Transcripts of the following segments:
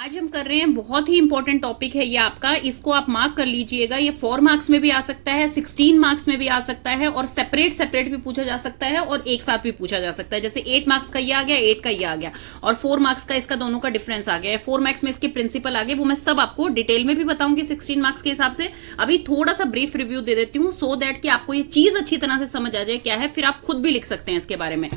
आज हम कर रहे हैं बहुत ही इंपॉर्टेंट टॉपिक है ये आपका। इसको आप मार्क कर लीजिएगा। ये 4 मार्क्स में भी आ सकता है, 16 मार्क्स में भी आ सकता है और सेपरेट सेपरेट भी पूछा जा सकता है और एक साथ भी पूछा जा सकता है। जैसे 8 मार्क्स का ये आ गया, 8 का ये आ गया और 4 मार्क्स का इसका दोनों का डिफरेंस आ गया है। 4 मार्क्स में इसके प्रिंसिपल आ गए, वो मैं सब आपको डिटेल में भी बताऊंगी 16 मार्क्स के हिसाब से। अभी थोड़ा सा ब्रीफ रिव्यू दे देती हूँ सो दैट कि आपको ये चीज अच्छी तरह से समझ आ जाए क्या है, फिर आप खुद भी लिख सकते हैं इसके बारे में।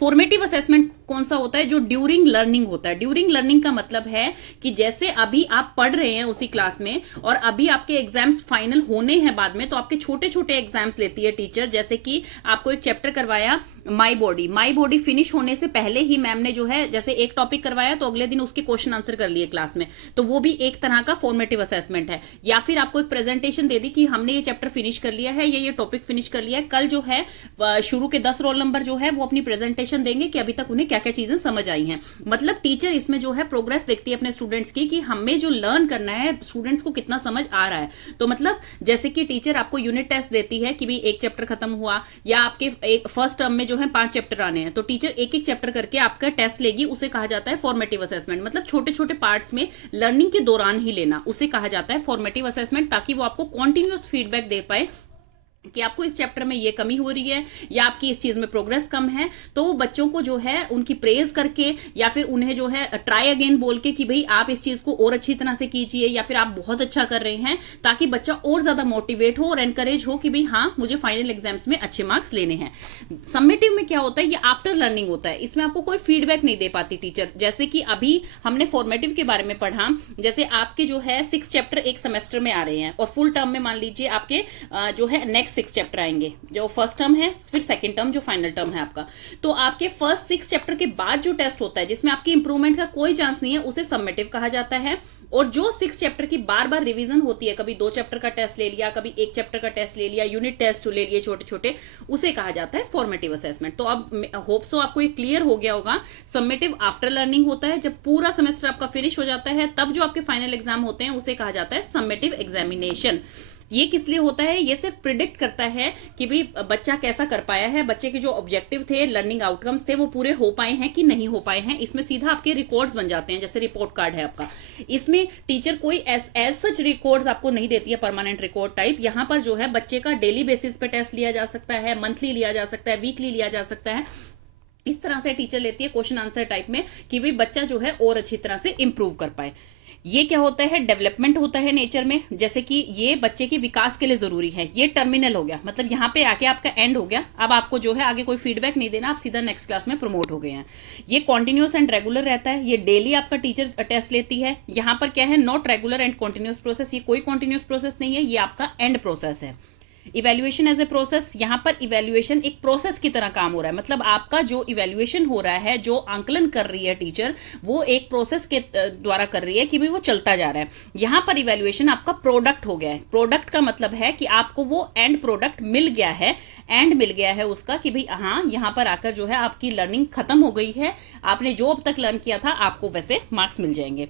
फॉर्मेटिव असेसमेंट कौन सा होता है? जो ड्यूरिंग लर्निंग होता है। ड्यूरिंग लर्निंग का मतलब है कि जैसे अभी आप पढ़ रहे हैं उसी क्लास में और अभी आपके एग्जाम्स फाइनल होने हैं बाद में, तो आपके छोटे छोटे एग्जाम्स लेती है टीचर। जैसे कि आपको एक चैप्टर करवाया माई बॉडी फिनिश होने से पहले ही मैम ने जो है जैसे एक टॉपिक करवाया तो अगले दिन उसके क्वेश्चन आंसर कर लिए क्लास में, तो वो भी एक तरह का फॉर्मेटिव असेसमेंट है। या फिर आपको एक प्रेजेंटेशन दे दी कि हमने ये चैप्टर फिनिश कर लिया है या ये टॉपिक फिनिश कर लिया है। कल जो है शुरू के 10 रोल नंबर जो है वो अपनी प्रेजेंटेशन देंगे कि अभी तक उन्हें क्या क्या चीजें समझ आई हैं। मतलब टीचर इसमें जो है प्रोग्रेस देखती है अपने स्टूडेंट्स की कि हमें जो लर्न करना है स्टूडेंट्स को कितना समझ आ रहा है। तो मतलब जैसे कि टीचर आपको यूनिट टेस्ट देती है कि भाई एक चैप्टर खत्म हुआ या आपके एक फर्स्ट टर्म में जो है 5 चैप्टर आने हैं, तो टीचर एक एक चैप्टर करके आपका टेस्ट लेगी, उसे कहा जाता है फॉर्मेटिव असेसमेंट। मतलब छोटे छोटे पार्ट्स में लर्निंग के दौरान ही लेना, उसे कहा जाता है फॉर्मेटिव असेसमेंट, ताकि वो आपको कॉन्टिन्यूअस फीडबैक दे पाए कि आपको इस चैप्टर में ये कमी हो रही है या आपकी इस चीज में प्रोग्रेस कम है। तो वो बच्चों को जो है उनकी प्रेज करके या फिर उन्हें जो है ट्राई अगेन बोल के कि भाई आप इस चीज को और अच्छी तरह से कीजिए या फिर आप बहुत अच्छा कर रहे हैं, ताकि बच्चा और ज्यादा मोटिवेट हो और एनकरेज हो कि भाई हाँ मुझे फाइनल एग्जाम्स में अच्छे मार्क्स लेने हैं। सबमिटिव में क्या होता है? ये आफ्टर लर्निंग होता है। इसमें आपको कोई फीडबैक नहीं दे पाती टीचर। जैसे कि अभी हमने फॉर्मेटिव के बारे में पढ़ा, जैसे आपके जो है 6 चैप्टर एक सेमेस्टर में आ रहे हैं और फुल टर्म में मान लीजिए आपके जो है नेक्स्ट 6 चैप्टर आएंगे। जो फर्स्ट टर्म है फिर सेकंड टर्म जो फाइनल टर्म है आपका, तो आपके फर्स्ट 6 चैप्टर के बाद जो टेस्ट होता है जिसमें आपकी इंप्रूवमेंट का कोई चांस नहीं है, उसे सबमिटिव कहा जाता है। और जो 6 चैप्टर की बार बार रिवीजन होती है, कभी 2 चैप्टर का टेस्ट ले लिया, कभी 1 चैप्टर का टेस्ट ले लिया, यूनिट टेस्ट ले लिए छोटे छोटे, उसे कहा जाता है फॉर्मेटिव असेसमेंट। तो अब होप सो आपको ये क्लियर हो गया होगा। सबमिटिव आफ्टर लर्निंग होता है, जब पूरा सेमेस्टर आपका फिनिश हो जाता है तब जो आपके फाइनल एग्जाम होते हैं उसे कहा जाता है सबमिटिव एग्जामिनेशन। ये किस लिए होता है? ये सिर्फ प्रिडिक्ट करता है कि भाई बच्चा कैसा कर पाया है, बच्चे के जो ऑब्जेक्टिव थे, लर्निंग आउटकम्स थे, वो पूरे हो पाए हैं कि नहीं हो पाए हैं। इसमें सीधा आपके रिकॉर्ड्स बन जाते हैं, जैसे रिपोर्ट कार्ड है आपका। इसमें टीचर कोई एज सच रिकॉर्ड्स आपको नहीं देती है, परमानेंट रिकॉर्ड टाइप। यहाँ पर जो है बच्चे का डेली बेसिस पे टेस्ट लिया जा सकता है, मंथली लिया जा सकता है, वीकली लिया जा सकता है। इस तरह से टीचर लेती है क्वेश्चन आंसर टाइप में कि भाई बच्चा जो है और अच्छी तरह से इंप्रूव कर पाए। ये क्या होता है? डेवलपमेंट होता है नेचर में। जैसे कि ये बच्चे के विकास के लिए जरूरी है। ये टर्मिनल हो गया, मतलब यहाँ पे आके आपका एंड हो गया। अब आपको जो है आगे कोई फीडबैक नहीं देना, आप सीधा नेक्स्ट क्लास में प्रमोट हो गए हैं। ये कॉन्टिन्यूस एंड रेगुलर रहता है। ये डेली आपका टीचर टेस्ट लेती है। यहाँ पर क्या है? Not regular and continuous process. ये कोई कॉन्टिन्यूस प्रोसेस नहीं है, ये आपका एंड प्रोसेस है। इवेल्युएशन एज ए प्रोसेस, यहां पर इवेल्युएशन एक प्रोसेस की तरह काम हो रहा है। मतलब आपका जो इवेल्युएशन हो रहा है, जो आंकलन कर रही है टीचर, वो एक प्रोसेस के द्वारा कर रही है कि भाई वो चलता जा रहा है। यहां पर इवेल्युएशन आपका प्रोडक्ट हो गया है। प्रोडक्ट का मतलब है कि आपको वो एंड प्रोडक्ट मिल गया है, एंड मिल गया है उसका कि भाई हाँ यहां पर आकर जो है आपकी लर्निंग खत्म हो गई है, आपने जो अब तक लर्न किया था आपको वैसे मार्क्स मिल जाएंगे।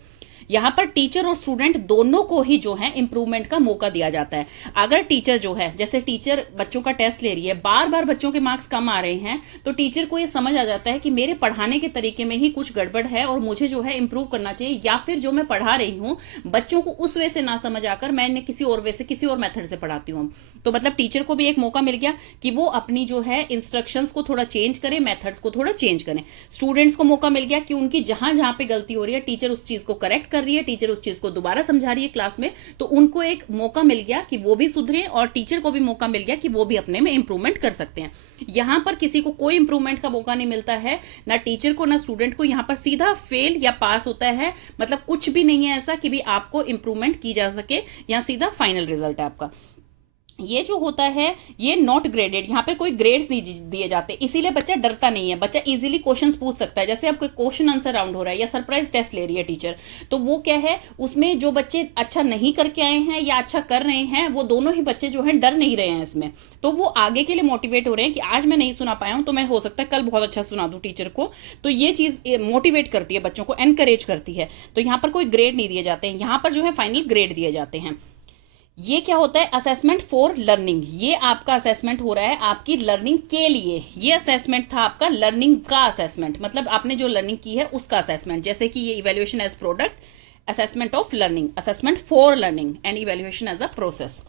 यहां पर टीचर और स्टूडेंट दोनों को ही जो है इंप्रूवमेंट का मौका दिया जाता है। अगर टीचर जो है, जैसे टीचर बच्चों का टेस्ट ले रही है, बार बार बच्चों के मार्क्स कम आ रहे हैं, तो टीचर को ये समझ आ जाता है कि मेरे पढ़ाने के तरीके में ही कुछ गड़बड़ है और मुझे जो है इंप्रूव करना चाहिए, या फिर जो मैं पढ़ा रही हूँ बच्चों को उस वे से ना समझ आकर मैं इन्हें किसी और वे से, किसी और मेथड से पढ़ाती हूँ। तो मतलब टीचर को भी एक मौका मिल गया कि वो अपनी जो है इंस्ट्रक्शंस को थोड़ा चेंज करें, मेथड्स को थोड़ा चेंज करें। स्टूडेंट्स को मौका मिल गया कि उनकी जहां जहां पे गलती हो रही है टीचर उस चीज को करेक्ट कर रही है, टीचर उस चीज को दोबारा समझा रही है क्लास में, तो उनको एक मौका मिल गया कि वो भी सुधरे और टीचर को भी मौका मिल गया कि वो भी अपने में इंप्रूवमेंट कर सकते हैं। यहां पर किसी को कोई इंप्रूवमेंट का मौका नहीं मिलता है, ना टीचर को ना स्टूडेंट को। यहां पर सीधा फेल या पास होता है। मतलब कुछ भी नहीं है ऐसा कि भी आपको इंप्रूवमेंट की जा सके, यहां सीधा फाइनल रिजल्ट है आपका। ये जो होता है ये नॉट ग्रेडेड, यहाँ पे कोई ग्रेड्स नहीं दिए जाते, इसीलिए बच्चा डरता नहीं है। बच्चा इजीली क्वेश्चंस पूछ सकता है। जैसे अब कोई क्वेश्चन आंसर राउंड हो रहा है या सरप्राइज टेस्ट ले रही है टीचर, तो वो क्या है, उसमें जो बच्चे अच्छा नहीं करके आए हैं या अच्छा कर रहे हैं, वो दोनों ही बच्चे जो है डर नहीं रहे हैं इसमें। तो वो आगे के लिए मोटिवेट हो रहे हैं कि आज मैं नहीं सुना पाया हूं तो मैं हो सकता है कल बहुत अच्छा सुना दूं टीचर को। तो ये चीज मोटिवेट करती है, बच्चों को एनकरेज करती है। तो यहाँ पर कोई ग्रेड नहीं दिए जाते हैं, यहाँ पर जो है फाइनल ग्रेड दिए जाते हैं। ये क्या होता है? Assessment for learning. ये आपका असेसमेंट हो रहा है आपकी लर्निंग के लिए। ये असेसमेंट था आपका लर्निंग का असेसमेंट, मतलब आपने जो लर्निंग की है उसका असेसमेंट। जैसे कि ये evaluation as product assessment of learning, assessment for learning and evaluation as a process.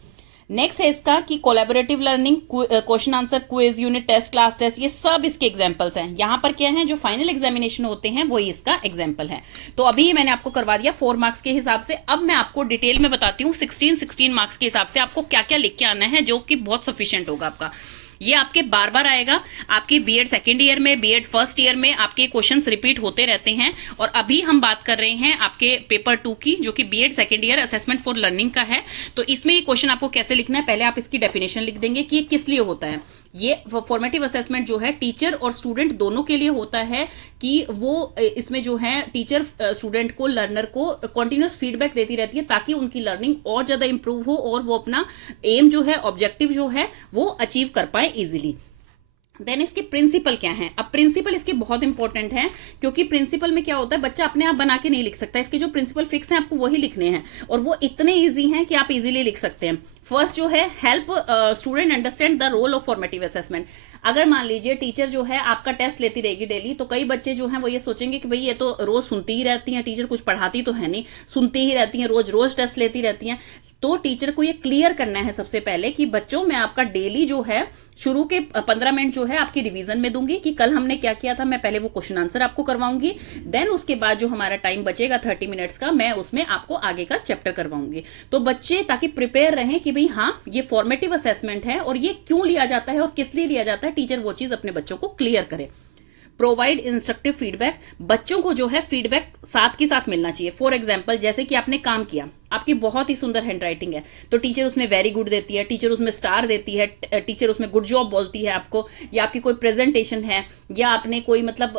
Next है इसका कि collaborative learning, question answer quiz, unit test, class test, ये सब इसके एग्जांपल्स हैं। यहाँ पर क्या है, जो फाइनल एग्जामिनेशन होते हैं वही इसका एग्जांपल है। तो अभी मैंने आपको करवा दिया 4 मार्क्स के हिसाब से। अब मैं आपको डिटेल में बताती हूँ 16 मार्क्स के हिसाब से आपको क्या क्या लिख के आना है, जो कि बहुत सफिशियंट होगा आपका। ये आपके बार बार आएगा, आपके बीएड सेकेंड ईयर में, बीएड फर्स्ट ईयर में आपके क्वेश्चंस रिपीट होते रहते हैं। और अभी हम बात कर रहे हैं आपके पेपर 2 की, जो कि BEd second year assessment for learning का है। तो इसमें ये क्वेश्चन आपको कैसे लिखना है, पहले आप इसकी डेफिनेशन लिख देंगे कि ये किस लिए होता है। ये फॉर्मेटिव असेसमेंट जो है टीचर और स्टूडेंट दोनों के लिए होता है, कि वो इसमें जो है टीचर स्टूडेंट को, लर्नर को कंटिन्यूस फीडबैक देती रहती है, ताकि उनकी लर्निंग और ज्यादा इंप्रूव हो और वो अपना एम जो है, ऑब्जेक्टिव जो है, वो अचीव कर पाए इजीली। देन इसके प्रिंसिपल क्या है। अब प्रिंसिपल इसके बहुत इंपॉर्टेंट है, क्योंकि प्रिंसिपल में क्या होता है, बच्चा अपने आप बना के नहीं लिख सकता। इसके जो प्रिंसिपल फिक्स हैं आपको वही लिखने हैं, और वो इतने इजी हैं कि आप इजीली लिख सकते हैं। फर्स्ट जो है, help student understand the role of formative assessment. अगर मान लीजिए टीचर जो है आपका टेस्ट लेती रहेगी डेली, तो कई बच्चे जो हैं वो ये सोचेंगे कि भाई ये तो रोज सुनती ही रहती हैं, टीचर कुछ पढ़ाती तो है नहीं, सुनती ही रहती हैं, रोज रोज टेस्ट लेती रहती हैं। तो टीचर को ये क्लियर करना है सबसे पहले कि बच्चों, मैं आपका डेली जो है शुरू के 15 मिनट जो है आपकी रिवीजन में दूंगी, कि कल हमने क्या किया था, मैं पहले वो क्वेश्चन आंसर आपको करवाऊंगी। देन उसके बाद जो हमारा टाइम बचेगा 30 मिनट्स का, मैं उसमें आपको आगे का चैप्टर करवाऊंगी। तो बच्चे ताकि प्रिपेयर रहें कि भाई हाँ, ये फॉर्मेटिव असेसमेंट है और ये क्यों लिया जाता है और किस लिए लिया जाता है, टीचर वो चीज अपने बच्चों को क्लियर करे। प्रोवाइड इंस्ट्रक्टिव फीडबैक, बच्चों को जो है फीडबैक साथ के साथ मिलना चाहिए। फॉर एग्जाम्पल, जैसे कि आपने काम किया, आपकी बहुत ही सुंदर हैंडराइटिंग है, तो टीचर उसमें वेरी गुड देती है, टीचर उसमें स्टार देती है, टीचर उसमें गुड जॉब बोलती है आपको। या आपकी कोई प्रेजेंटेशन है, या आपने कोई मतलब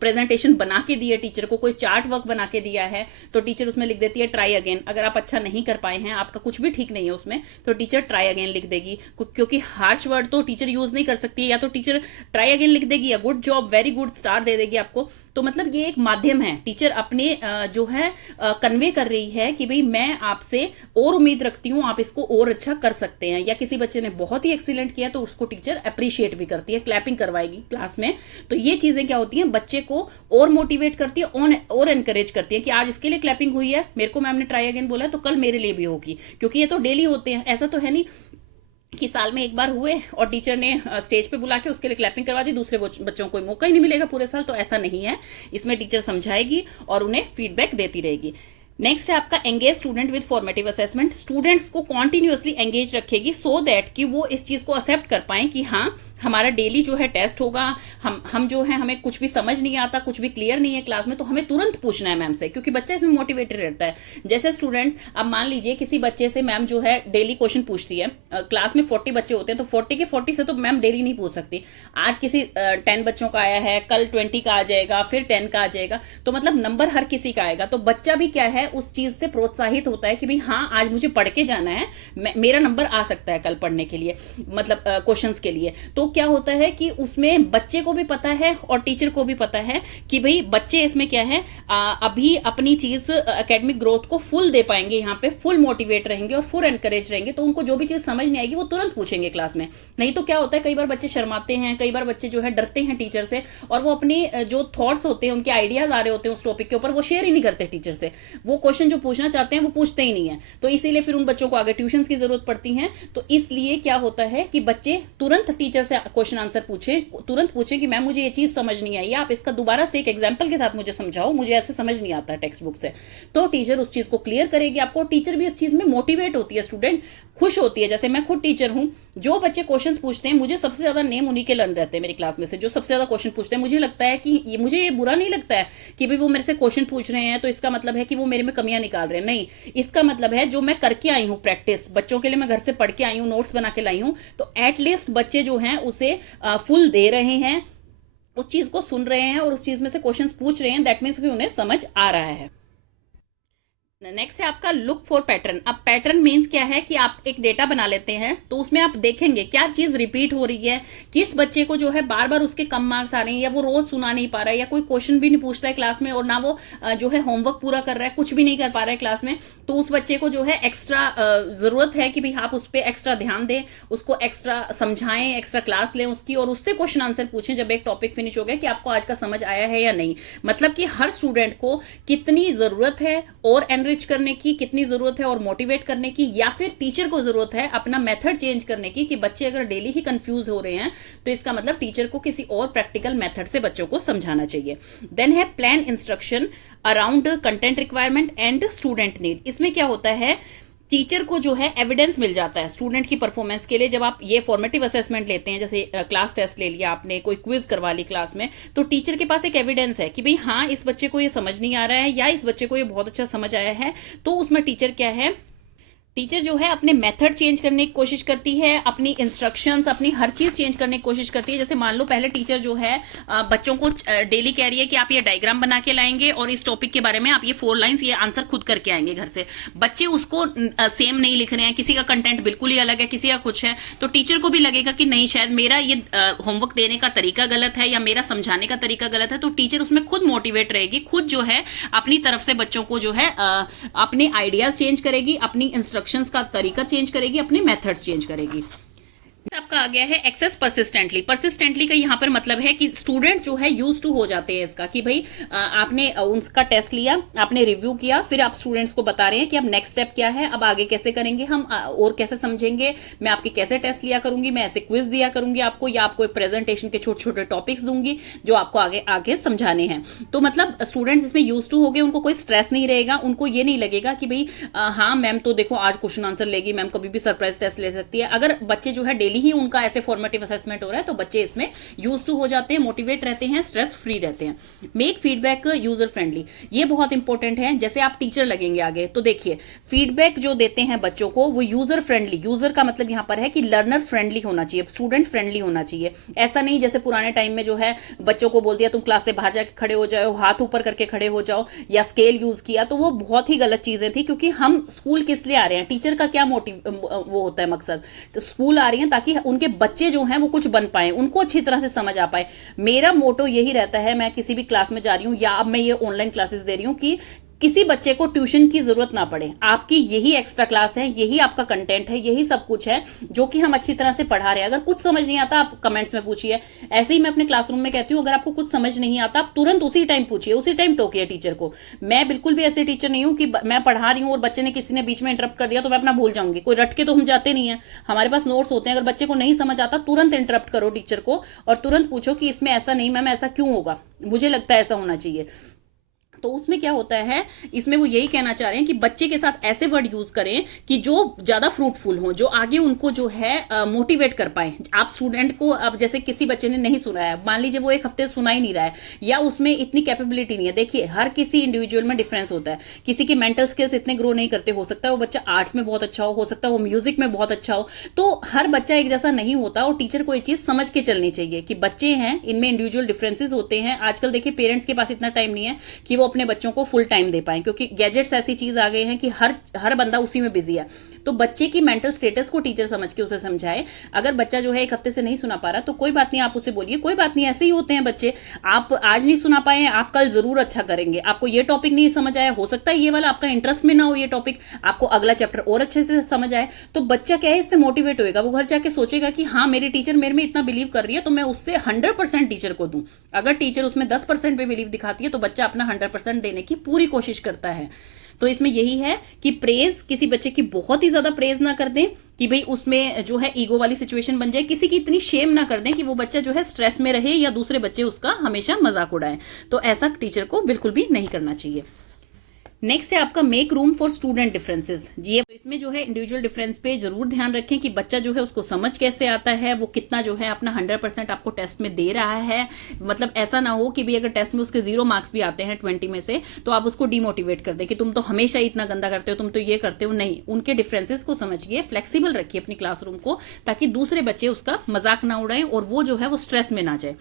प्रेजेंटेशन बना के दी है, टीचर को कोई चार्ट वर्क बना के दिया है, तो टीचर उसमें लिख देती है ट्राई अगेन। अगर आप अच्छा नहीं कर पाए हैं, आपका कुछ भी ठीक नहीं है उसमें, तो टीचर ट्राई अगेन लिख देगी, क्योंकि हार्श वर्ड तो टीचर यूज नहीं कर सकती है। या तो टीचर ट्राई अगेन लिख देगी, या good job, very good, star दे देगी आपको। तो मतलब ये एक माध्यम है, टीचर अपने जो है कन्वे कर रही है कि भाई मैं आपसे और उम्मीद रखती हूं, आप इसको और अच्छा कर सकते हैं। या किसी बच्चे ने बहुत ही एक्सीलेंट किया तो उसको टीचर अप्रिशिएट भी करती है, क्लैपिंग करवाएगी क्लास में। तो ये चीजें क्या होती हैं, बच्चे को और मोटिवेट करती है और एनकरेज करती है कि आज इसके लिए क्लैपिंग हुई है, मेरे को मैम ने ट्राई अगेन बोला है, तो कल मेरे लिए भी होगी। क्योंकि ये तो डेली होते हैं, ऐसा तो है नहीं कि साल में एक बार हुए और टीचर ने स्टेज पे बुला के उसके लिए क्लैपिंग करवा दी, दूसरे बच्चों को कोई मौका ही नहीं मिलेगा पूरे साल। तो ऐसा नहीं है, इसमें टीचर समझाएगी और उन्हें फीडबैक देती रहेगी। नेक्स्ट है आपका engage student with formative assessment. Students को कॉन्टिन्यूअसली एंगेज रखेगी, सो दैट कि वो इस चीज को एक्सेप्ट कर पाए कि हाँ, हमारा डेली जो है टेस्ट होगा, हम जो है, हमें कुछ भी समझ नहीं आता, कुछ भी क्लियर नहीं है क्लास में, तो हमें तुरंत पूछना है मैम से, क्योंकि बच्चा इसमें मोटिवेटेड रहता है। जैसे स्टूडेंट्स, अब मान लीजिए किसी बच्चे से मैम जो है डेली क्वेश्चन पूछती है, क्लास में 40 बच्चे होते हैं, तो 40 के 40 से तो मैम डेली नहीं पूछ सकती। आज किसी 10 बच्चों का आया है, कल 20 का आ जाएगा, फिर 10 का आ जाएगा, तो मतलब नंबर हर किसी का आएगा। तो बच्चा भी क्या है, उस चीज से प्रोत्साहित होता है कि भाई हाँ, आज मुझे पढ़ के जाना है, मेरा नंबर आ सकता है कल पढ़ने के लिए, मतलब क्वेश्चंस के लिए। तो क्या होता है कि उसमें बच्चे को भी पता है और टीचर को भी पता है कि भाई बच्चे इसमें क्या है, अभी अपनी चीज एकेडमिक ग्रोथ को फुल दे पाएंगे, यहाँ पे फुल मोटिवेट रहेंगे और फुल एनकरेज रहेंगे। तो उनको जो भी चीज समझ नहीं आएगी वो तुरंत पूछेंगे क्लास में। नहीं तो क्या होता है, कई बार बच्चे शर्माते हैं, कई बार बच्चे जो है डरते हैं टीचर से, और वो अपने जो थॉट्स होते हैं, उनके आइडियाज आ रहे होते हैं उस टॉपिक के ऊपर, वो शेयर ही नहीं करते टीचर से। वो क्वेश्चन जो पूछना चाहते हैं वो पूछते ही नहीं है। तो इसीलिए फिर उन बच्चों को आगे ट्यूशन की जरूरत पड़ती है। तो इसलिए क्या होता है कि बच्चे तुरंत टीचर से क्वेश्चन आंसर तुरंत पूछे कि मैम मुझे ये चीज समझ नहीं आई, आप इसका दोबारा से एक एग्जांपल के साथ मुझे समझाओ, मुझे ऐसे समझ नहीं आता है टेक्स्ट बुक से। तो टीचर उस चीज को क्लियर करेगी आपको। टीचर भी इस चीज में मोटिवेट होती है, स्टूडेंट खुश होती है। जैसे मैं खुद टीचर हूं, जो बच्चे क्वेश्चंस पूछते हैं, मुझे सबसे ज्यादा नेम उन्हीं के लर्न रहते हैं मेरी क्लास में से, जो सबसे ज्यादा क्वेश्चन पूछते हैं। मुझे लगता है कि मुझे ये बुरा नहीं लगता है कि भाई वो मेरे से क्वेश्चन पूछ रहे हैं तो इसका मतलब है कि वो मेरे में कमियां निकाल रहे हैं। नहीं, इसका मतलब है जो मैं करके आई हूं प्रैक्टिस, बच्चों के लिए मैं घर से पढ़ के आई हूं, नोट्स बना के लाई हूं, तो एटलीस्ट बच्चे जो हैं उसे फुल दे रहे हैं, उस चीज को सुन रहे हैं और उस चीज में से क्वेश्चंस पूछ रहे हैं। दैट मीन्स कि उन्हें समझ आ रहा है। नेक्स्ट है आपका लुक फॉर पैटर्न। अब पैटर्न मीन्स क्या है कि आप एक डेटा बना लेते हैं, तो उसमें आप देखेंगे क्या चीज रिपीट हो रही है, किस बच्चे को जो है बार बार उसके कम मार्क्स आ रहे हैं, या वो रोज सुना नहीं पा रहा है, या कोई क्वेश्चन भी नहीं पूछता है क्लास में, और ना वो जो है होमवर्क पूरा कर रहा है, कुछ भी नहीं कर पा रहा है क्लास में। तो उस बच्चे को जो है एक्स्ट्रा जरूरत है कि भाई आप उस पर एक्स्ट्रा ध्यान दें, उसको एक्स्ट्रा समझाएं, एक्स्ट्रा क्लास लें उसकी, और उससे क्वेश्चन आंसर पूछें जब एक टॉपिक फिनिश हो गया कि आपको आज का समझ आया है या नहीं। मतलब कि हर स्टूडेंट को कितनी जरूरत है और एनरिच करने की, कितनी जरूरत है और मोटिवेट करने की, या फिर टीचर को जरूरत है अपना मेथड चेंज करने की कि बच्चे अगर डेली ही कंफ्यूज हो रहे हैं तो इसका मतलब टीचर को किसी और प्रैक्टिकल मेथड से बच्चों को समझाना चाहिए। देन है plan instruction around content requirement and student need. इसमें क्या होता है, टीचर को जो है एविडेंस मिल जाता है स्टूडेंट की परफॉर्मेंस के लिए। जब आप ये फॉर्मेटिव असेसमेंट लेते हैं, जैसे क्लास टेस्ट ले लिया आपने, कोई क्विज करवा ली क्लास में, तो टीचर के पास एक एविडेंस है कि भाई हाँ इस बच्चे को ये समझ नहीं आ रहा है, या इस बच्चे को ये बहुत अच्छा समझ आया है। तो उसमें टीचर क्या है, टीचर जो है अपने मेथड चेंज करने की कोशिश करती है, अपनी इंस्ट्रक्शंस, अपनी हर चीज चेंज करने की कोशिश करती है। जैसे मान लो पहले टीचर जो है बच्चों को डेली कह रही है कि आप ये डायग्राम बना के लाएंगे और इस टॉपिक के बारे में आप ये 4 लाइंस ये आंसर खुद करके आएंगे घर से। बच्चे उसको सेम नहीं लिख रहे हैं, किसी का कंटेंट बिल्कुल ही अलग है, किसी का कुछ है, तो टीचर को भी लगेगा कि नहीं शायद मेरा ये होमवर्क देने का तरीका गलत है या मेरा समझाने का तरीका गलत है। तो टीचर उसमें खुद मोटिवेट रहेगी, खुद जो है अपनी तरफ से बच्चों को जो है अपने आइडियाज चेंज करेगी, अपनी इंस्ट्रक्शंस का तरीका चेंज करेगी, अपने मेथड्स चेंज करेगी। आपका आ गया है एक्सेस परसिस्टेंटली। परसिस्टेंटली का यहाँ पर मतलब है कि स्टूडेंट जो है यूज टू हो जाते हैं इसका, कि भाई आपने उनका टेस्ट लिया, आपने रिव्यू किया, फिर आप स्टूडेंट्स को बता रहे हैं कि अब नेक्स्ट स्टेप क्या है, अब आगे कैसे करेंगे हम, और कैसे समझेंगे, मैं आपके कैसे टेस्ट लिया करूंगी, मैं ऐसे क्विज दिया करूंगी आपको, या आपको एक प्रेजेंटेशन के छोटे छोटे टॉपिक्स दूंगी जो आपको आगे आगे समझाने हैं। तो मतलब स्टूडेंट्स इसमें यूज टू हो गए, उनको कोई स्ट्रेस नहीं रहेगा, उनको ये नहीं लगेगा कि भाई हाँ मैम तो देखो आज क्वेश्चन आंसर लेगी, मैम कभी भी सरप्राइज टेस्ट ले सकती है। अगर बच्चे जो है डेली ही उनका ऐसे फॉर्मेटिव असेसमेंट हो रहा है तो बच्चे इसमें यूज टू हो जाते हैं, मोटिवेट रहते हैं, स्ट्रेस फ्री रहते हैं। मेक फीडबैक यूजर फ्रेंडली, ये बहुत इंपॉर्टेंट है। जैसे आप टीचर लगेंगे आगे, तो देखिए फीडबैक जो देते हैं बच्चों को वो यूजर फ्रेंडली, यूजर का मतलब यहां पर है कि लर्नर फ्रेंडली होना चाहिए, स्टूडेंट फ्रेंडली होना चाहिए। ऐसा नहीं जैसे पुराने टाइम में जो है बच्चों को बोल दिया तुम क्लास से बाहर जाके खड़े हो जाओ, हाथ ऊपर करके खड़े हो जाओ, या स्केल यूज किया, तो वो बहुत ही गलत चीजें थी। क्योंकि हम स्कूल किस लिए आ रहे हैं, टीचर का क्या मोटिव वो होता है मकसद, तो स्कूल आ रही है ताकि उनके बच्चे जो हैं वो कुछ बन पाए, उनको अच्छी तरह से समझ आ पाए। मेरा मोटो यही रहता है, मैं किसी भी क्लास में जा रही हूं या अब मैं ये ऑनलाइन क्लासेस दे रही हूं, कि किसी बच्चे को ट्यूशन की जरूरत ना पड़े। आपकी यही एक्स्ट्रा क्लास है, यही आपका कंटेंट है, यही सब कुछ है जो कि हम अच्छी तरह से पढ़ा रहे हैं। अगर कुछ समझ नहीं आता आप कमेंट्स में पूछिए। ऐसे ही मैं अपने क्लासरूम में कहती हूँ, अगर आपको कुछ समझ नहीं आता आप तुरंत उसी टाइम पूछिए, उसी टाइम टोकिए टीचर को। मैं बिल्कुल भी ऐसे टीचर नहीं हूँ कि मैं पढ़ा रही हूँ और बच्चे ने किसी ने बीच में इंटरप्ट कर दिया तो मैं अपना भूल जाऊंगी। कोई रट के तो हम जाते नहीं है, हमारे पास नोट्स होते हैं। अगर बच्चे को नहीं समझ आता तुरंत इंटरप्ट करो टीचर को और तुरंत पूछो कि इसमें ऐसा नहीं मैम, ऐसा क्यों होगा, मुझे लगता है ऐसा होना चाहिए। तो उसमें क्या होता है, इसमें वो यही कहना चाह रहे हैं कि बच्चे के साथ ऐसे वर्ड यूज करें कि जो ज्यादा फ्रूटफुल हो, जो आगे उनको जो है मोटिवेट कर पाए। आप स्टूडेंट को, अब जैसे किसी बच्चे ने नहीं सुना है, मान लीजिए वो एक हफ्ते सुना ही नहीं रहा है, या उसमें इतनी कैपेबिलिटी नहीं है। देखिए हर किसी इंडिविजुअल में डिफरेंस होता है, किसी के मेंटल स्किल्स इतने ग्रो नहीं करते, हो सकता है वो बच्चा आर्ट्स में बहुत अच्छा हो सकता है वो म्यूजिक में बहुत अच्छा हो। तो हर बच्चा एक जैसा नहीं होता, और टीचर को ये चीज समझ के चलनी चाहिए कि बच्चे हैं, इनमें इंडिविजुअल डिफरेंसेस होते हैं। आजकल देखिए पेरेंट्स के पास इतना टाइम नहीं है कि वो अपने बच्चों को फुल टाइम दे पाए, क्योंकि गैजेट्स ऐसी चीज आ गए हैं कि हर बंदा उसी में बिजी है। तो बच्चे की मेंटल स्टेटस को टीचर समझ के उसे समझाए। अगर बच्चा जो है एक हफ्ते से नहीं सुना पा रहा तो कोई बात नहीं, आप उसे बोलिए कोई बात नहीं, ऐसे ही होते हैं बच्चे, आप आज नहीं सुना पाए, आप कल जरूर अच्छा करेंगे। आपको ये टॉपिक नहीं समझ आया, हो सकता है ये वाला आपका इंटरेस्ट में ना हो, ये टॉपिक आपको अगला चैप्टर और अच्छे से समझ आए। तो बच्चा क्या है, इससे मोटिवेट होएगा, वो घर जाके सोचेगा कि हाँ मेरी टीचर मेरे में इतना बिलीव कर रही है तो मैं उससे 100% टीचर को दूं। अगर टीचर उसमें 10% पे बिलीव दिखाती है तो बच्चा अपना 100% देने की पूरी कोशिश करता है। तो इसमें यही है कि प्रेज, किसी बच्चे की बहुत ही ज्यादा प्रेज ना कर दें कि भाई उसमें जो है ईगो वाली सिचुएशन बन जाए, किसी की इतनी शेम ना कर दें कि वो बच्चा जो है स्ट्रेस में रहे या दूसरे बच्चे उसका हमेशा मजाक उड़ाएं। तो ऐसा टीचर को बिल्कुल भी नहीं करना चाहिए। नेक्स्ट है आपका make room for student differences. ये इसमें जो है इंडिविजुअल डिफरेंस पे जरूर ध्यान रखें कि बच्चा जो है उसको समझ कैसे आता है, वो कितना जो है अपना 100% आपको टेस्ट में दे रहा है। मतलब ऐसा ना हो कि भाई अगर टेस्ट में उसके 0 मार्क्स भी आते हैं 20 में से तो आप उसको डिमोटिवेट कर दे कि तुम तो हमेशा ही इतना गंदा करते हो, तुम तो ये करते हो। नहीं, उनके डिफरेंसेस को समझिए, फ्लेक्सिबल रखिए अपनी क्लासरूम को, ताकि दूसरे बच्चे उसका मजाक ना उड़ाएं और वो जो है वो स्ट्रेस में ना जाए।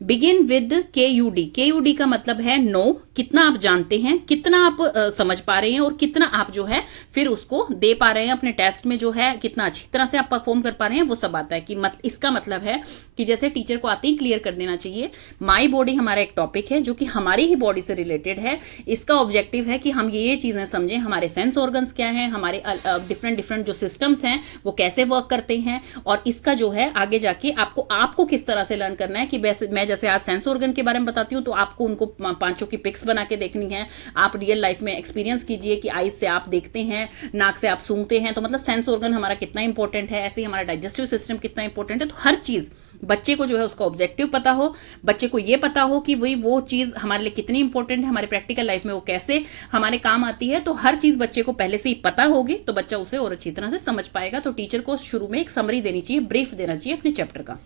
Begin with KUD। KUD का मतलब है नो, कितना आप जानते हैं, कितना आप समझ पा रहे हैं और कितना आप जो है फिर उसको दे पा रहे हैं अपने टेस्ट में, जो है कितना अच्छी तरह से आप परफॉर्म कर पा रहे हैं, वो सब आता है। कि इसका मतलब है कि जैसे टीचर को आते ही क्लियर कर देना चाहिए। माई बॉडी हमारा एक टॉपिक है जो कि हमारी ही बॉडी से रिलेटेड है। इसका ऑब्जेक्टिव है कि हम ये चीजें समझें, हमारे सेंस ऑर्गन्स क्या हैं, हमारे डिफरेंट जो सिस्टम्स हैं वो कैसे वर्क करते हैं, और इसका जो है आगे जाके आपको किस तरह से लर्न करना है। कि मैं जैसे आज सेंस ऑर्गन के बारे में बताती हूँ तो आपको उनको 5 की पिक्स बना के देखनी है। आप रियल लाइफ में एक्सपीरियंस कीजिए कि आईज से आप देखते हैं, नाक से आप सूंघते हैं, तो मतलब सेंस ऑर्गन हमारा कितना इंपॉर्टेंट है। ऐसे ही हमारा डाइजेस्टिव सिस्टम कितना इंपॉर्टेंट है। तो हर चीज बच्चे को जो है उसका ऑब्जेक्टिव पता हो, बच्चे को ये पता हो कि वही वो चीज हमारे लिए कितनी इंपॉर्टेंट है, हमारे प्रैक्टिकल लाइफ में वो कैसे हमारे काम आती है। तो हर चीज बच्चे को पहले से ही पता होगी तो बच्चा उसे और अच्छी तरह से समझ पाएगा। तो टीचर को शुरू में एक समरी देनी चाहिए, ब्रीफ देना चाहिए अपने चैप्टर का।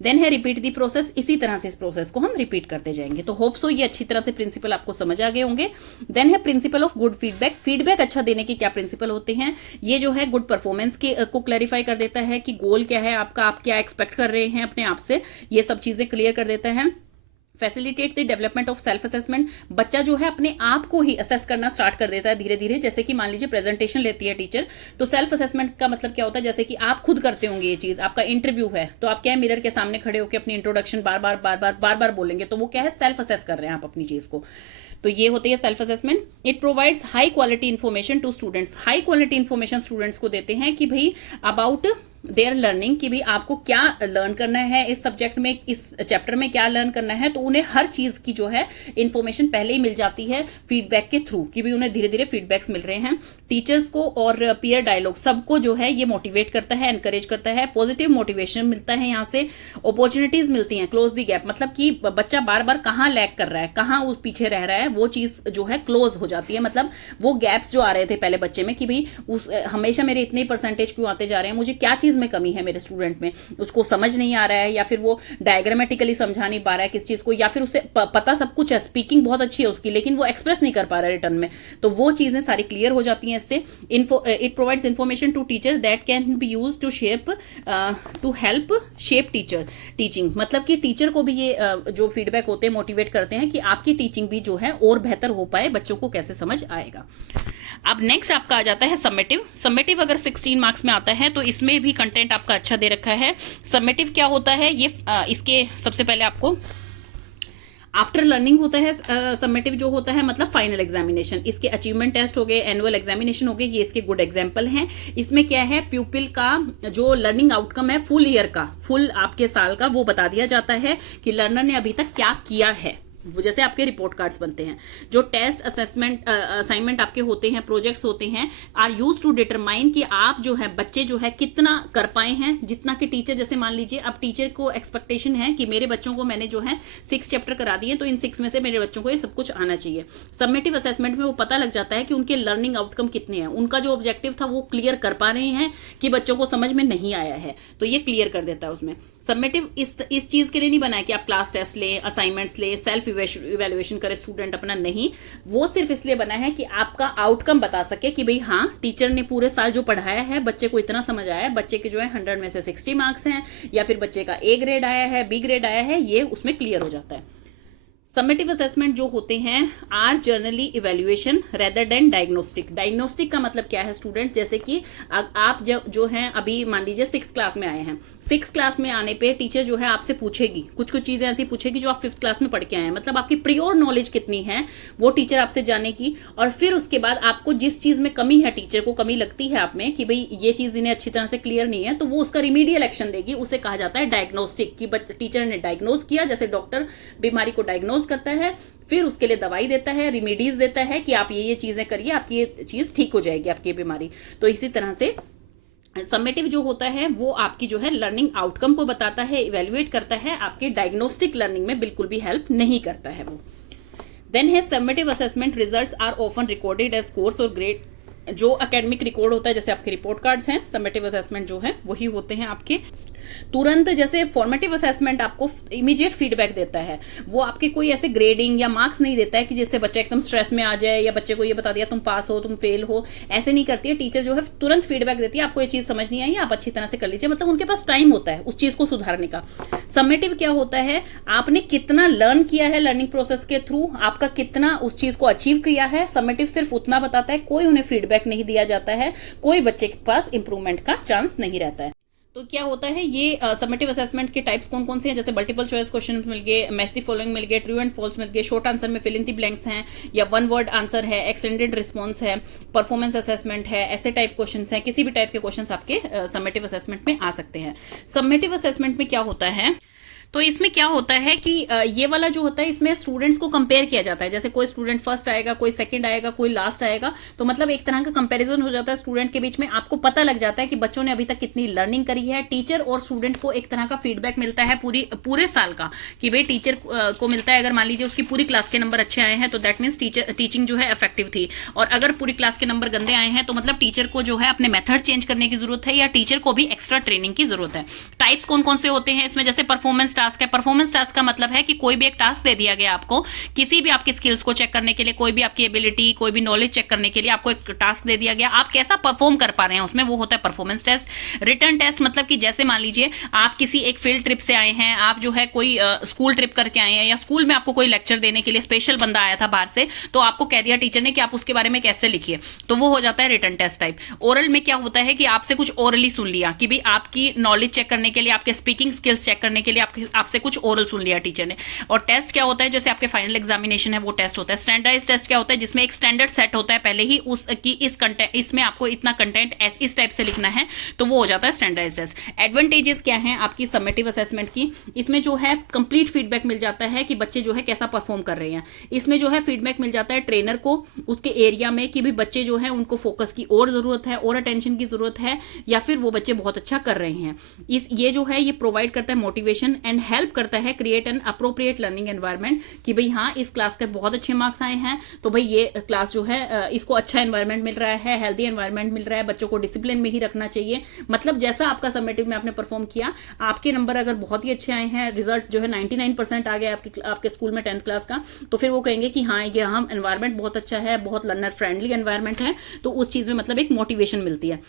देन है रिपीट दी प्रोसेस। इसी तरह से इस प्रोसेस को हम रिपीट करते जाएंगे। तो होप सो ये अच्छी तरह से प्रिंसिपल आपको समझ आ गए होंगे। देन है principle of good feedback. Feedback अच्छा देने के क्या प्रिंसिपल होते हैं, ये जो है गुड परफॉर्मेंस के को क्लैरिफाई कर देता है कि गोल क्या है आपका, आप क्या एक्सपेक्ट कर रहे हैं अपने आप से, ये सब चीजें क्लियर कर देता है। Facilitate the development of self assessment. बच्चा जो है अपने आप को ही असेस करना स्टार्ट कर देता है धीरे धीरे। जैसे कि मान लीजिए प्रेजेंटेशन लेती है टीचर, तो सेल्फ असेसमेंट का मतलब क्या होता है, जैसे कि आप खुद करते होंगे ये चीज, आपका इंटरव्यू है तो आप क्या है मिरर के सामने खड़े होकर अपनी इंट्रोडक्शन बार बार बोलेंगे, तो वो क्या है सेल्फ असेस कर रहे हैं आप अपनी चीज को। तो ये होती है self assessment. It provides high quality information to students. High quality information students को देते हैं कि भाई अबाउट देयर लर्निंग, कि भाई आपको क्या लर्न करना है इस सब्जेक्ट में, इस चैप्टर में क्या लर्न करना है। तो उन्हें हर चीज की जो है इन्फॉर्मेशन पहले ही मिल जाती है फीडबैक के थ्रू, कि भाई उन्हें धीरे धीरे फीडबैक्स मिल रहे हैं। टीचर्स को और पीयर डायलॉग सबको जो है ये मोटिवेट करता है, एनकरेज करता है, पॉजिटिव मोटिवेशन मिलता है। यहाँ से अपॉर्चुनिटीज मिलती हैं, क्लोज द गैप, मतलब कि बच्चा बार बार कहाँ लैग कर रहा है, कहाँ उस पीछे रह रहा है, वो चीज जो है क्लोज हो जाती है। मतलब वो गैप्स जो आ रहे थे पहले बच्चे में कि भाई हमेशा मेरे इतने परसेंटेज क्यों आते जा रहे हैं, मुझे क्या चीज में कमी है मेरे स्टूडेंट में, उसको समझ नहीं आ रहा है, या फिर वो डायग्रामेटिकली समझा नहीं पा रहा है किस चीज को, या फिर उसे पता सब कुछ है, स्पीकिंग बहुत अच्छी है उसकी, लेकिन वो एक्सप्रेस नहीं कर पा रहा है रिटर्न में। तो वो चीजें सारी क्लियर हो जाती हैं इससे। It provides information to teacher that can be used to help shape teacher teaching. मतलब कि टीचर को भी ये जो फीडबैक होते हैं मोटिवेट करते हैं कि आपकी टीचिंग भी जो है और बेहतर हो पाए, बच्चों को कैसे समझ आएगा। अब नेक्स्ट आपका आ जाता है समेटिव। समेटिव अगर 16 मार्क्स में आता है तो इसमें भी कंटेंट आपका अच्छा दे रखा है। समेटिव क्या होता है, ये इसके सबसे पहले आपको आफ्टर लर्निंग होता है। समेटिव जो होता है मतलब फाइनल एग्जामिनेशन, इसके अचीवमेंट टेस्ट हो गए, एनुअल एग्जामिनेशन हो गए, ये इसके गुड एग्जाम्पल हैं। इसमें क्या है, प्यूपिल का जो लर्निंग आउटकम है फुल ईयर का, फुल आपके साल का, वो बता दिया जाता है कि लर्नर ने अभी तक क्या किया है। वो जैसे आपके रिपोर्ट कार्ड्स बनते हैं, जो टेस्ट असेसमेंट असाइनमेंट आपके होते हैं, प्रोजेक्ट्स होते हैं, आर यूज टू डिटरमाइन कि आप जो है बच्चे जो है कितना कर पाए हैं, जितना कि टीचर, जैसे मान लीजिए अब टीचर को एक्सपेक्टेशन है कि मेरे बच्चों को मैंने जो है 6 चैप्टर करा दिए, तो इन 6 में से मेरे बच्चों को ये सब कुछ आना चाहिए। सबमिटिव असेसमेंट में वो पता लग जाता है कि उनके लर्निंग आउटकम कितने हैं, उनका जो ऑब्जेक्टिव था वो क्लियर कर पा रहे हैं कि बच्चों को समझ में नहीं आया है, तो ये क्लियर कर देता है उसमें। सबमिटिव इस चीज के लिए नहीं बना है कि आप क्लास टेस्ट ले, असाइनमेंट्स ले, सेल्फ इवेल्युएशन करे स्टूडेंट अपना, नहीं, वो सिर्फ इसलिए बना है कि आपका आउटकम बता सके कि भाई हाँ टीचर ने पूरे साल जो पढ़ाया है बच्चे को इतना समझ आया है, बच्चे के जो है 100 में से 60 मार्क्स हैं, या फिर बच्चे का A ग्रेड आया है, B ग्रेड आया है, ये उसमें क्लियर हो जाता है। समेटिव असेसमेंट जो होते हैं are generally evaluation rather than diagnostic. Diagnostic का मतलब क्या है स्टूडेंट, जैसे कि आप जो हैं अभी मान लीजिए 6th क्लास में आए हैं, 6th क्लास में आने पे टीचर जो है आपसे पूछेगी कुछ चीजें ऐसी पूछेगी जो आप 5th क्लास में पढ़ के आए हैं, मतलब आपकी प्रियोर नॉलेज कितनी है वो टीचर आपसे जानेगी। और फिर उसके बाद आपको जिस चीज में कमी है, टीचर को कमी लगती है आप में कि भाई ये चीज इन्हें अच्छी तरह से क्लियर नहीं है, तो वो उसका रिमीडियल एक्शन देगी, उसे कहा जाता है डायग्नोस्टिक। कि टीचर ने डायग्नोज किया, जैसे डॉक्टर बीमारी को डायग्नोज करता है, फिर उसके लिए दवाई देता है, रिमीडीज देता है कि आप ये चीजें करिए, आपकी ये चीज ठीक हो जाएगी, आपकी बीमारी। तो इसी तरह से समेटिव जो होता है वो आपकी जो है लर्निंग आउटकम को बताता है, इवेल्युएट करता है, आपके डायग्नोस्टिक लर्निंग में बिल्कुल भी हेल्प नहीं करता है वो। देन है summative assessment results are often recorded as scores और ग्रेड जो एकेडमिक रिकॉर्ड होता है, जैसे आपके रिपोर्ट कार्ड्स हैं, समेटिव असेसमेंट जो है वही होते हैं आपके। तुरंत जैसे फॉर्मेटिव असेसमेंट आपको इमीडिएट फीडबैक देता है, वो आपके कोई ऐसे ग्रेडिंग या मार्क्स नहीं देता है कि जिससे बच्चा एकदम स्ट्रेस में आ जाए या बच्चे को ये बता दिया तुम पास हो तुम फेल हो, ऐसे नहीं करती है। टीचर जो है तुरंत फीडबैक देती है, आपको ये चीज समझ नहीं आई, आप अच्छी तरह से कर लीजिए, मतलब उनके पास टाइम होता है उस चीज को सुधारने का। समेटिव क्या होता है, आपने कितना लर्न किया है लर्निंग प्रोसेस के थ्रू, आपका कितना उस चीज को अचीव किया है, समेटिव सिर्फ उतना बताता है, कोई उन्हें फीडबैक नहीं दिया जाता है, कोई बच्चे के पास इंप्रूवमेंट का चांस नहीं रहता है। तो क्या होता है ये समेटिव असेसमेंट के टाइप्स कौन कौन से हैं, जैसे मल्टीपल चॉइस क्वेश्चन मिल गए, मैच द फॉलोइंग मिल गए, ट्रू एंड फॉल्स मिल गए, शॉर्ट आंसर में फिल इन द ब्लैंक्स हैं, या वन वर्ड आंसर है, एक्सटेंडेड रिस्पॉन्स है, परफॉर्मेंस असेसमेंट है, ऐसे टाइप क्वेश्चन हैं, किसी भी टाइप के क्वेश्चन आपके समेटिव असेसमेंट में आ सकते हैं। समेटिव असेसमेंट में क्या होता है, तो इसमें क्या होता है कि ये वाला जो होता है इसमें स्टूडेंट्स को कंपेयर किया जाता है, जैसे कोई स्टूडेंट फर्स्ट आएगा, कोई सेकंड आएगा, कोई लास्ट आएगा, तो मतलब एक तरह का कंपैरिजन हो जाता है स्टूडेंट के बीच में, आपको पता लग जाता है कि बच्चों ने अभी तक कितनी लर्निंग करी है। टीचर और स्टूडेंट को एक तरह का फीडबैक मिलता है पूरे साल का, कि भाई टीचर को मिलता है, अगर मान लीजिए उसकी पूरी क्लास के नंबर अच्छे आए हैं तो दैट मीन्स टीचिंग जो है इफेक्टिव थी, और अगर पूरी क्लास के नंबर गंदे आए हैं तो मतलब टीचर को जो है अपने मेथड चेंज करने की जरूरत है, या टीचर को भी एक्स्ट्रा ट्रेनिंग की जरूरत है। टाइप्स कौन कौन से होते हैं इसमें, जैसे परफॉर्मेंस टास्क है, परफॉर्मेंस टास्क का मतलब है कि कोई भी एक टास्क दे दिया गया आपको, किसी भी आपकी स्किल्स को चेक करने के लिए, कोई भी आपकी एबिलिटी, कोई भी नॉलेज चेक करने के लिए आपको एक टास्क दे दिया गया, आप कैसा परफॉर्म कर पा रहे हैं उसमें, वो होता है परफॉर्मेंस टेस्ट। रिटर्न टेस्ट मतलब कि जैसे मान लीजिए आप किसी एक फील्ड ट्रिप से आए हैं, आप जो है कोई स्कूल ट्रिप करके आए हैं, या स्कूल में आपको कोई लेक्चर देने के लिए स्पेशल बंदा आया था बाहर से, तो आपको कह दिया टीचर ने कि आप उसके बारे में कैसे लिखिए, तो वो हो जाता है रिटर्न टेस्ट टाइप। ओरल में क्या होता है कि आपसे कुछ ओरली सुन लिया, कि भाई आपकी नॉलेज चेक करने के लिए, आपके स्पीकिंग स्किल्स चेक करने के लिए आपसे कुछ ओरल सुन लिया टीचर ने। और टेस्ट क्या होता है, जैसे आपके फाइनल एग्जामिनेशन है वो टेस्ट होता है। स्टैंडर्डाइज टेस्ट क्या होता है, जिसमें एक स्टैंडर्ड सेट होता है पहले ही उसकी, इसमें आपको इतना कंटेंट इस टाइप से लिखना है, तो वो हो जाता है स्टैंडर्डाइज टेस्ट। एडवांटेजेस क्या है आपकी समेटिव असेसमेंट की, इसमें जो है कंप्लीट फीडबैक मिल जाता है कि बच्चे जो है कैसा परफॉर्म कर रहे हैं। इसमें जो है फीडबैक मिल जाता है ट्रेनर को उसके एरिया में, कि भी बच्चे जो है उनको फोकस की और जरूरत है, और अटेंशन की जरूरत है, या फिर वो बच्चे बहुत अच्छा कर रहे हैं। ये जो है ये प्रोवाइड करता है मोटिवेशन एंड हेल्प करता है create an appropriate learning environment, कि भाई हाँ इस क्लास के बहुत अच्छे मार्क्स आए हैं, तो भाई ये क्लास जो है इसको अच्छा एनवायरनमेंट मिल रहा है, हेल्दी एनवायरनमेंट मिल रहा है, बच्चों को डिसिप्लिन में ही रखना चाहिए। मतलब जैसा आपका समेटिव में आपने परफॉर्म किया, आपके नंबर अगर बहुत ही अच्छे आए हैं, रिजल्ट जो है 99% आ गया आपके स्कूल में 10th क्लास का, तो फिर वो कहेंगे कि हाँ ये हम एनवायरनमेंट बहुत अच्छा है, बहुत लर्नर फ्रेंडली एनवायरनमेंट है, तो उस चीज में मतलब एक मोटिवेशन मिलती है।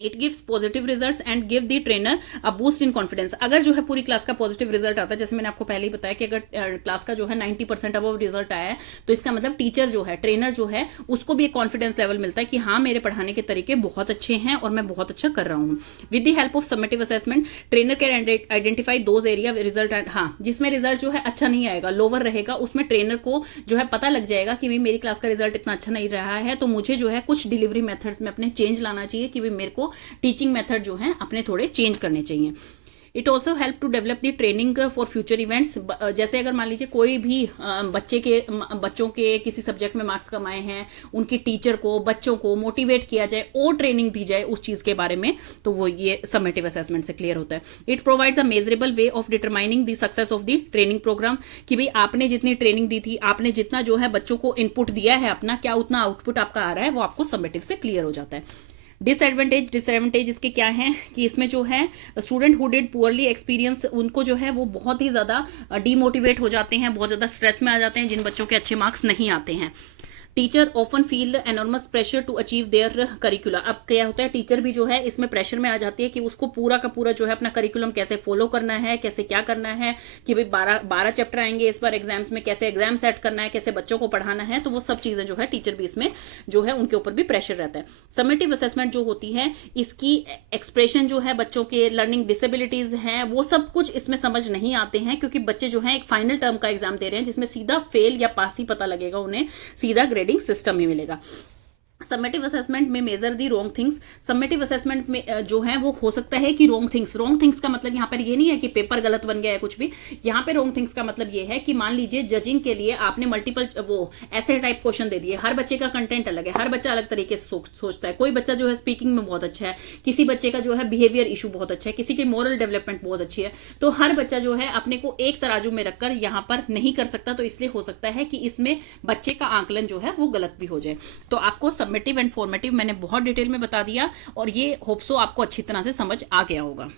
It gives positive results and give the trainer a boost in confidence. अगर जो है पूरी क्लास का पॉजिटिव रिजल्ट आता है, जैसे मैंने आपको पहले ही बताया कि अगर क्लास का जो है 90% अबव रिजल्ट आया है, तो इसका मतलब टीचर जो है, ट्रेनर जो है, उसको भी एक कॉन्फिडेंस लेवल मिलता है कि हाँ मेरे पढ़ाने के तरीके बहुत अच्छे हैं और मैं बहुत अच्छा कर रहा हूँ। With the help of summative assessment trainer can identify those area result, हाँ जिसमें रिजल्ट जो है अच्छा नहीं आएगा, लोअर रहेगा, उसमें ट्रेनर को जो है पता लग जाएगा कि भाई मेरी क्लास का रिजल्ट इतना अच्छा नहीं रहा है, तो मुझे जो है कुछ डिलीवरी मेथड्स में अपने चेंज लाना चाहिए, कि भाई मेरे को टीचिंग मेथड जो है अपने थोड़े चेंज करने चाहिए। It also help to develop the training for future events. जैसे अगर मान लीजिए कोई भी बच्चों के किसी सब्जेक्ट में मार्क्स कम आए हैं, उनकी टीचर को, बच्चों को मोटिवेट किया जाए और ट्रेनिंग दी जाए उस चीज के बारे में, तो वो ये समेटिव असेसमेंट से क्लियर होता है। It provides a measurable way of determining the success of the training program, कि भाई आपने जितनी ट्रेनिंग दी थी, आपने जितना जो है बच्चों को इनपुट दिया है अपना, क्या उतना आउटपुट आपका आ रहा है, वो आपको समेटिव से क्लियर हो जाता है। डिसएडवांटेज इसके क्या है कि इसमें जो है student who did poorly experience, उनको जो है वो बहुत ही ज्यादा डीमोटिवेट हो जाते हैं, बहुत ज्यादा स्ट्रेस में आ जाते हैं, जिन बच्चों के अच्छे मार्क्स नहीं आते हैं। Teacher often feel enormous pressure to achieve their curriculum. अब क्या होता है, टीचर भी जो है इसमें प्रेशर में आ जाती है कि उसको पूरा का पूरा जो है अपना करिकुलम कैसे फॉलो करना है, कैसे क्या करना है, कि भाई 12 चैप्टर आएंगे इस बार एग्जाम्स में, कैसे एग्जाम सेट करना है, कैसे बच्चों को पढ़ाना है, तो वो सब चीजें जो है टीचर भी इसमें जो है उनके ऊपर भी प्रेशर रहता है। समेटिव असेसमेंट जो होती है, इसकी एक्सप्रेशन जो है, बच्चों के लर्निंग डिसेबिलिटीज हैं, वो सब कुछ इसमें समझ नहीं आते हैं, क्योंकि बच्चे जो है एक फाइनल टर्म का एग्जाम दे रहे हैं, जिसमें सीधा फेल या पास ही पता लगेगा, उन्हें सीधा ग्रेडिंग सिस्टम ही मिलेगा। समेटिव असेसमेंट में measure the wrong things. Summative assessment में जो है वो हो सकता है कि रॉन्ग थिंग्स का मतलब यहाँ पर ये नहीं है कि पेपर गलत बन गया है कुछ भी, यहाँ पे रॉन्ग थिंग्स का मतलब ये है कि मान लीजिए जजिंग के लिए आपने मल्टीपल वो ऐसे टाइप क्वेश्चन दे दिए, हर बच्चे का कंटेंट अलग है, हर बच्चा अलग तरीके से सोचता है, कोई बच्चा जो है स्पीकिंग में बहुत अच्छा है, किसी बच्चे का जो है बिहेवियर इशू बहुत अच्छा है, किसी की मोरल डेवलपमेंट बहुत अच्छी है, तो हर बच्चा जो है अपने को एक तराजू में रखकर यहाँ पर नहीं कर सकता, तो इसलिए हो सकता है कि इसमें बच्चे का आकलन जो है वो गलत भी हो जाए। तो आपको समेटिव एंड फॉर्मेटिव मैंने बहुत डिटेल में बता दिया, और ये होप सो आपको अच्छी तरह से समझ आ गया होगा।